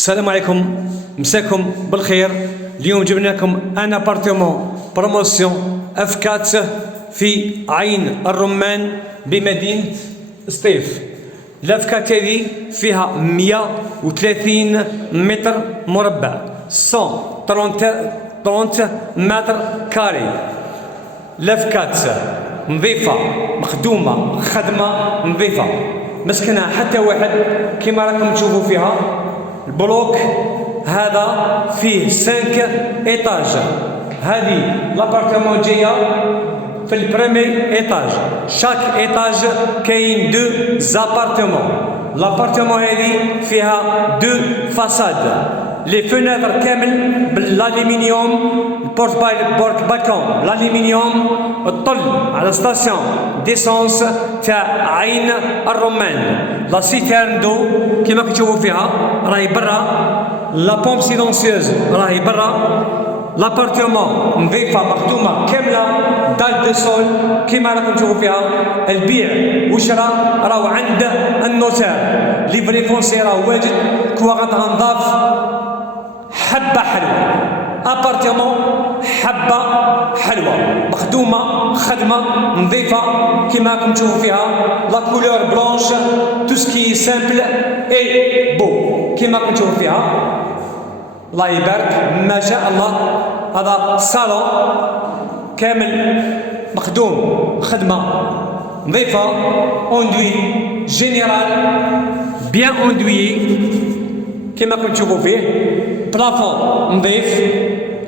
السلام عليكم، مساكم بالخير. اليوم جبنا لكم ان ابارتمون بروموسيون اف 4 في عين الرمان بمدينة سطيف. الاف 4 هذه فيها 130 متر مربع، 130 متر كاري. الاف 4 نظيفة، مخدومة، خدمة نظيفة، مسكنها حتى واحد كما راكم تشوفوا فيها. البلوك هذا فيه 5 ايطاج. هذه لابارتمون جايه في البريمي ايطاج، شاك ايطاج كاين 2 زابارتمون. لابارتمون هذه فيها 2 فاساد، لي فوناتر كامل بالالومنيوم، بورت بالكون بالالومنيوم، الطل على ستاسيون ديسونس تاع عين الرمان. لا سيتيرن دو كيما كتشوفوا فيها راهي برا، لا بومب سيلونسيوز راهي برا. لابارتمون نظيفه مخدومه كامله، دال دو سول كيما راكم تشوفوا فيها. البيع والشراء راهو عند النوتار، ليفري فونسي راهو واجد، كواغطها نظاف، حبه حلوه. ابارتمون حبه حلوه، مخدومه، خدمه نظيفه كيما راكم تشوفوا فيها. لا كولور بلونش، تو سكي سامبل اي بو كيما راكم تشوفوا فيها. الله يبارك، ما شاء الله. هذا صالون كامل مخدوم، خدمه نظيفه، اوندوي جينيرال بيان اوندوي كيما راكم تشوفوا فيه. بلافون نظيف،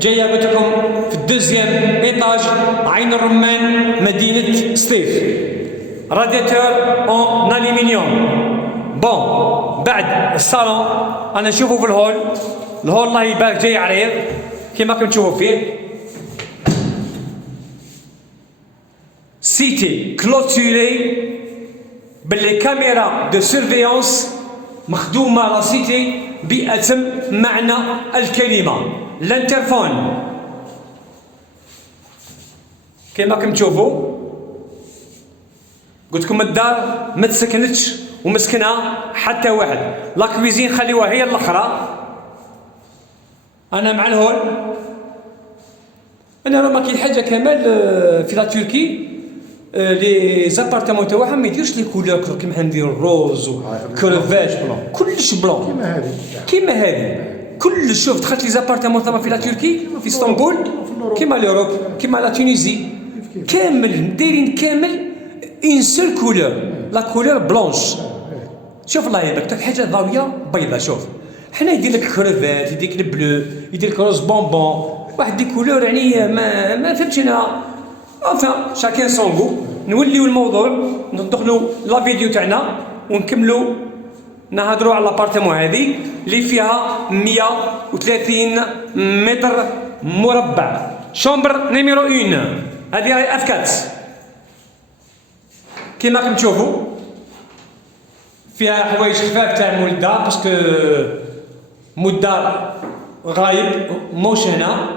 جايه قلت لكم في الدوزيام ايطاج عين الرمان مدينه سطيف. رادياتور اون الومنيوم. بون بعد الصالون انا نشوفوا في الهول. الهول الله يبارك جاي عريض كيما راكم تشوفوا فيه. سيتي كلوتوري باللي كاميرا دو سيرفيونس، مخدومه لا سيتي بأتم معنى الكلمه. الانترفون كيما راكم تشوفوا. قلت لكم الدار ما تسكنتش ومسكنها حتى واحد. لا كويزين خليوها هي الاخرى. انا مع الهول. انا راه ما كاين حاجه كمال في لا تركي، لي زابارتمون تاعهم ما يديروش لي كولور كيما نديرو الروز وكرفاج، كلش بلون كيما هذه كل. شوف دخلت لي زابارتمون تاعهم في لا تركي في اسطنبول كيما لوروب كيما لا تونيزي، كامل دايرين كامل اون سول كولور، لا كولور بلونش. شوف الله يبارك، تاك حاجه ضاويه بيضاء. شوف حنا يدير لك كروفات، يدير لك البلو، يدير لك روز بونبون، واحد دي كولور يعني ما فهمتش انا. enfin شاكين سون غو. نوليو الموضوع، ندخلوا لا فيديو تاعنا ونكملوا نهضروا على الابارتمون هذه اللي فيها 130 متر مربع. شومبر نيميرو 1 هذه راهي اف 4 كيما راكم تشوفوا. فيها حوايج خفاف تاع مول الدار باسكو مول الدار غايب موش هنا،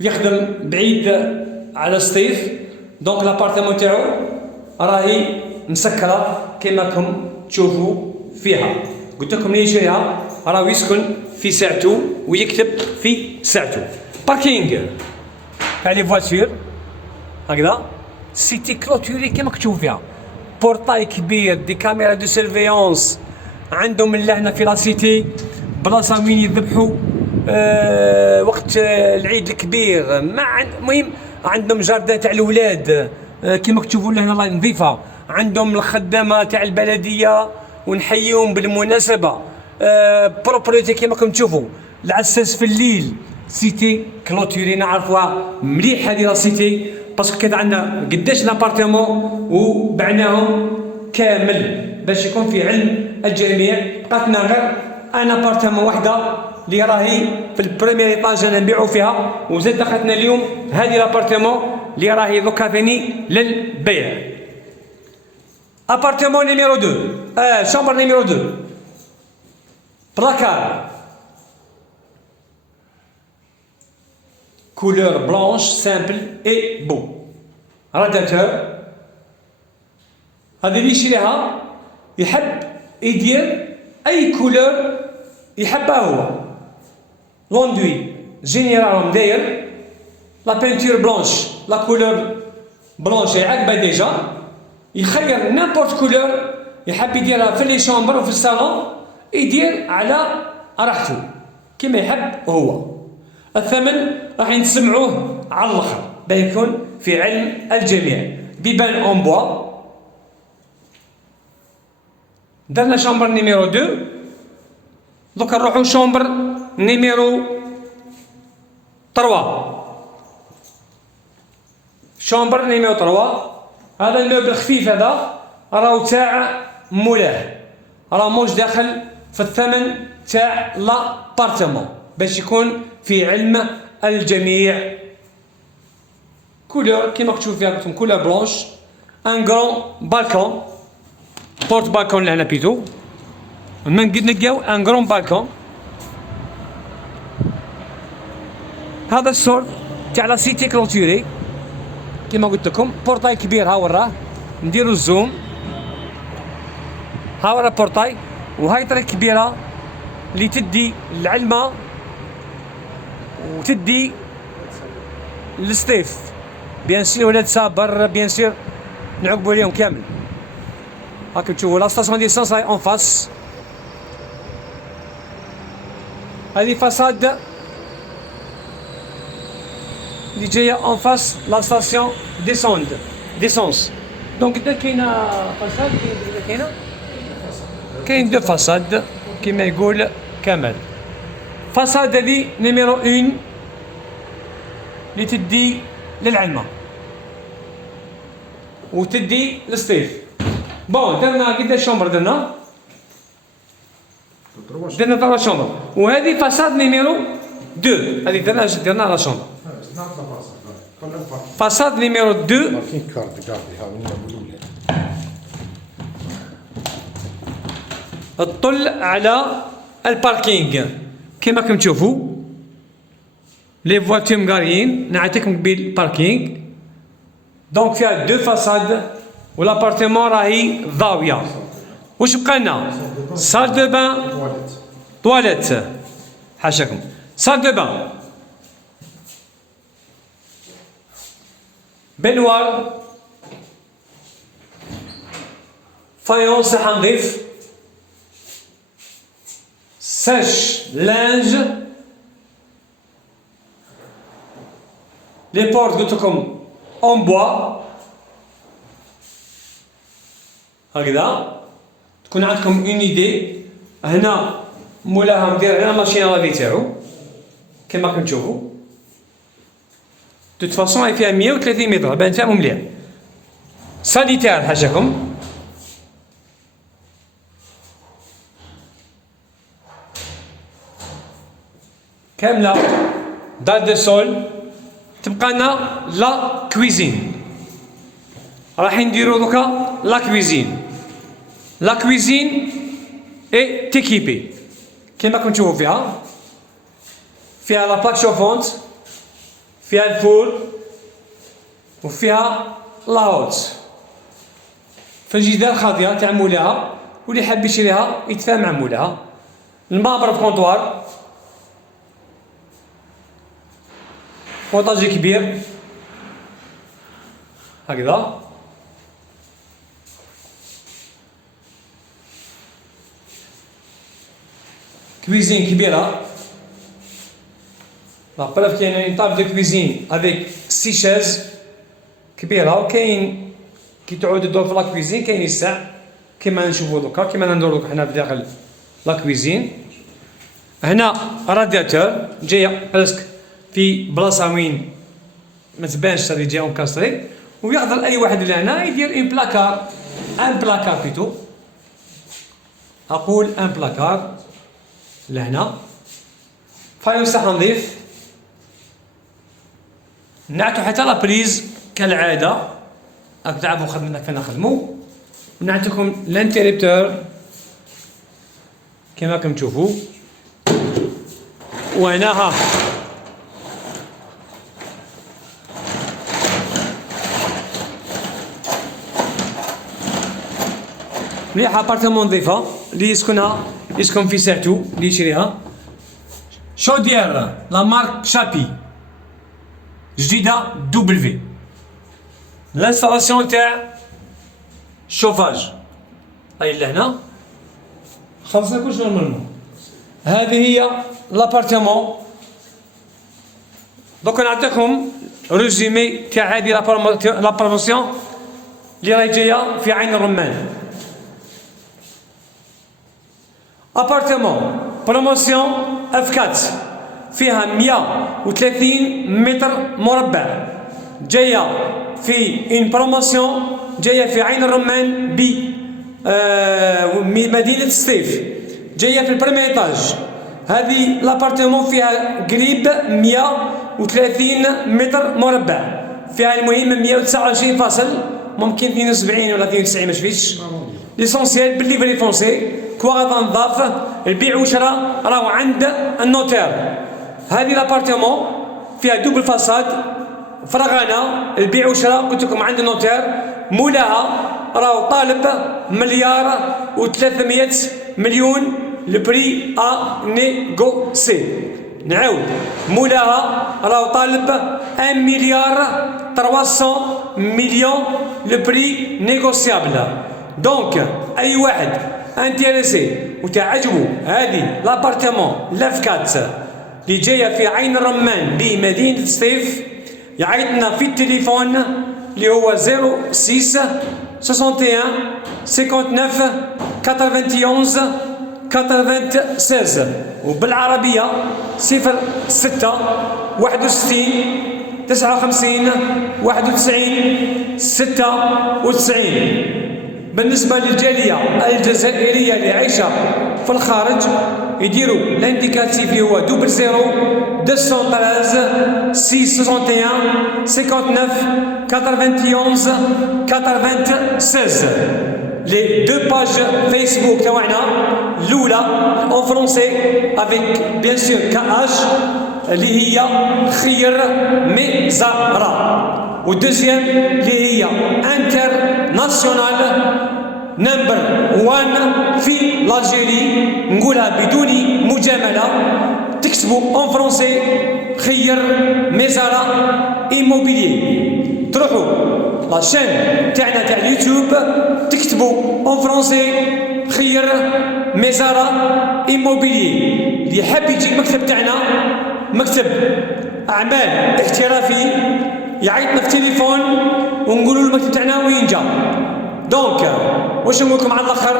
يخدم بعيد على سطيف. دونك لابارتمون تاعو راهي مسكره كيما راكم تشوفوا فيها. قلت لكم اللي يشريها راهو يسكن في ساعته ويكتب في ساعته. باركينغ تاع لي فواتور هكذا. سيتي كلوتوري كيما راك تشوفوا فيها. بورتاي كبير، دي كاميرا دو سيرفيونس عندهم اللهنا في لا سيتي، بلاصه وين يذبحوا وقت العيد الكبير. المهم عندهم جاردان تاع الاولاد كيما تشوفوا لهنا الله نظيفه. عندهم الخدامه تاع البلديه ونحييهم بالمناسبه. بروبريتي كيما راكم تشوفوا. العساس في الليل. سيتي كلوتوري نعرفوها مليح هذه لا سيتي باسكو كانت عندنا قداش لابارتمون وبعناهم كامل باش يكون في علم الجميع. بقاتنا غير ان ابارتمون وحده اللي راهي في البريمير ايطاج انا نبيعو فيها، وزاد دخلتنا اليوم هذه لابارتمون اللي راهي دوكا ثاني للبيع. ابارتمون نيميرو 2 شامبر نيميرو 2 بلاكار couleur blanche simple et beau. رادياتور هذه اللي يشريها يحب يدير اي كولور يحبها هو. لوندوي جينيرالهم داير لا بينتور بلونش، لا كولور بلونش عاجبه ديجا، يخير نيمبورت كولور يحب يديرها في لي شومبر وفي الصالون، يدير على راحته كما يحب هو. الثمن راح نسمعوه على الاخر بيكون في علم الجميع. بيبان اون بوا. درنا شومبر نيميرو 2، دوكا نروحو شومبر نيميرو 3. شومبر نيميرو 3 هذا الموبل خفيف، هذا راهو تاع مولاه، راه موش داخل في الثمن تاع لابارتمون باش يكون في علم الجميع. كولور كيما تشوف فيها راكم كولور بلونش، ان غران بالكون، بورت بالكون لهنا بيتو، من قد نلقاو ان غران بالكون. هذا السور تاع لا سيتي كلوتوري كيما قلت لكم، بورتاي كبير ها وراه، نديرو الزوم، ها ورا بورتاي، وهاي طريق كبيره اللي تدي للعلمه وتدي للسطيف بيان سير، ولاد صابر بيان سير نعقبوا عليهم كامل. راكم تشوفوا لا ستاسيون ديسونس راهي اون فاس. هذه فاساد اللي جايه اون فاس لا ستاسيون ديسونس. دونك كاينه فاساد، كاين دو فاساد كما يقول كمال. فاساد هذه نيميرو 1 اللي تدي للعلمه وتدي للسطيف. بون درنا قداش شومبر؟ درنا 3 شومبر، وهذه فاساد نيميرو 2 هذه درنا لا شومبر. فاساد نيميرو 2 تطل على الباركينغ كما راكم تشوفوا، لي فواتور مقاريين نعطيكم قبيل باركينغ. دونك فيها دو فاساد والابارتمون راهي ضاويه. واش بقى لنا؟ سال دو بان، تواليت، حاشاكم، سال دو بان، بنوار، فايونس راح نضيف، سيش لانج، لي بورت قلت لكم اون بوا هكذا تكون عندكم اون ايدي. هنا مولاها مدير غير ماشين لافي تاعو كما راكم تشوفوا. دوت فاصون هي فيها 130 متر بان تاعهم مليح. ساليتير حاشاكم، كامله دار دو سول. تبقى لنا لا كويزين، راح نديرو دوكا لا كويزين. لا كويزين اي تيكيبي كيما راكم تشوفوا فيها لا باك شوفونت، فيها الفول وفيها لا هوت، فالجدار خاضيه تاع مولاها، واللي حاب يشريها يتفاهم مع مولاها. المابر كونطوار، بوطاجي كبير هكذا، كويزين كبيرة. لا بروف كاين اون طاب دو كويزين افيك 6 شاز كبيرة، وكاين كي تعود تدور في لا كويزين كاين يسع كيما نشوفو دوكا، كيما ندورو دوكا حنا بداخل لا كويزين. هنا رادياتور جاية برسك في بلاصة وين ما تبانش اللي جاي اونكاستري، ويقدر اي واحد لهنا يدير ان بلاكار، ان بلاكار بيتو، اقول ان بلاكار لهنا. فايونس راح نضيف، نعتو حتى لابريز كالعاده راك تعرفوا خدمتنا كيف نخدمو. نعطيكم لانتيريبتور كما راكم تشوفوا، وهنا ها مليح ابارتمون نظيفه اللي يسكنها يسكن في ساعته اللي يشريها. شودير لا مارك شابي جديدة دبليو. لانستالاسيون تاع شوفاج هاي لهنا خلصنا كلش نورمالمون. هذه هي لابارتمون. دوك نعطيكم ريزومي تاع هذه لابروموسيون اللي راهي جايه في عين الرمان. ابارتمون بروموسيون اف 4 فيها 130 متر مربع، جايه في ان بروموسيون، جايه في عين الرمان ب مدينه سطيف، جايه في البريمي ايطاج. هذه لابارتمون فيها قريب 130 متر مربع، فيها المهم 129 فاصل، ممكن 72 ولا 92 ما فيش. ليسونسيال بالليفري فونسي، كواغطا نظاف، البيع والشراء راهو عند النوتير. هذه لابارتمون فيها دوبل فاساد، فرغانه، البيع والشراء قلت لكم عند النوتير. مولاها راهو طالب 1,300,000,000 البري ا نيغوسي. نعاود، مولاها راهو طالب 1,300,000,000 البري نيغوسيابل. دونك اي واحد انتيريسي وتعجبو هذه لابارتمون لاف 4 اللي جايه في عين الرمان بمدينه سطيف يعيطنا في التليفون اللي هو 06 61 59 91 96 وبالعربيه 06 61 59 91 96. بالنسبة للجالية الجزائرية اللي عايشة في الخارج يديروا الانديكاتيف اللي هو 00 213 661 59 91 96. لي دو باج فيسبوك تاعنا، الاولى اون فرونسي افيك بيان سور كاش اللي هي خير مزارة، والدوزيام اللي هي انترناسيونال نمبر 1 في لالجيري. نقولها بدون مجامله، تكتبوا اون فرونسي خير مزارة ايموبيليي، تروحوا لاشين تاعنا تاع اليوتيوب تكتبوا اون فرونسي خير مزارة ايموبيليي. اللي حاب يجي المكتب تاعنا، مكتب اعمال احترافي، يعيطنا في التليفون ونقولوا المكتب تاعنا وين جا. دونك واش نقول لكم على الاخر،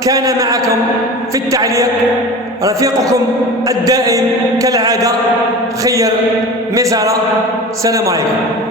كان معكم في التعليق رفيقكم الدائم كالعاده خير مزارة. السلام عليكم.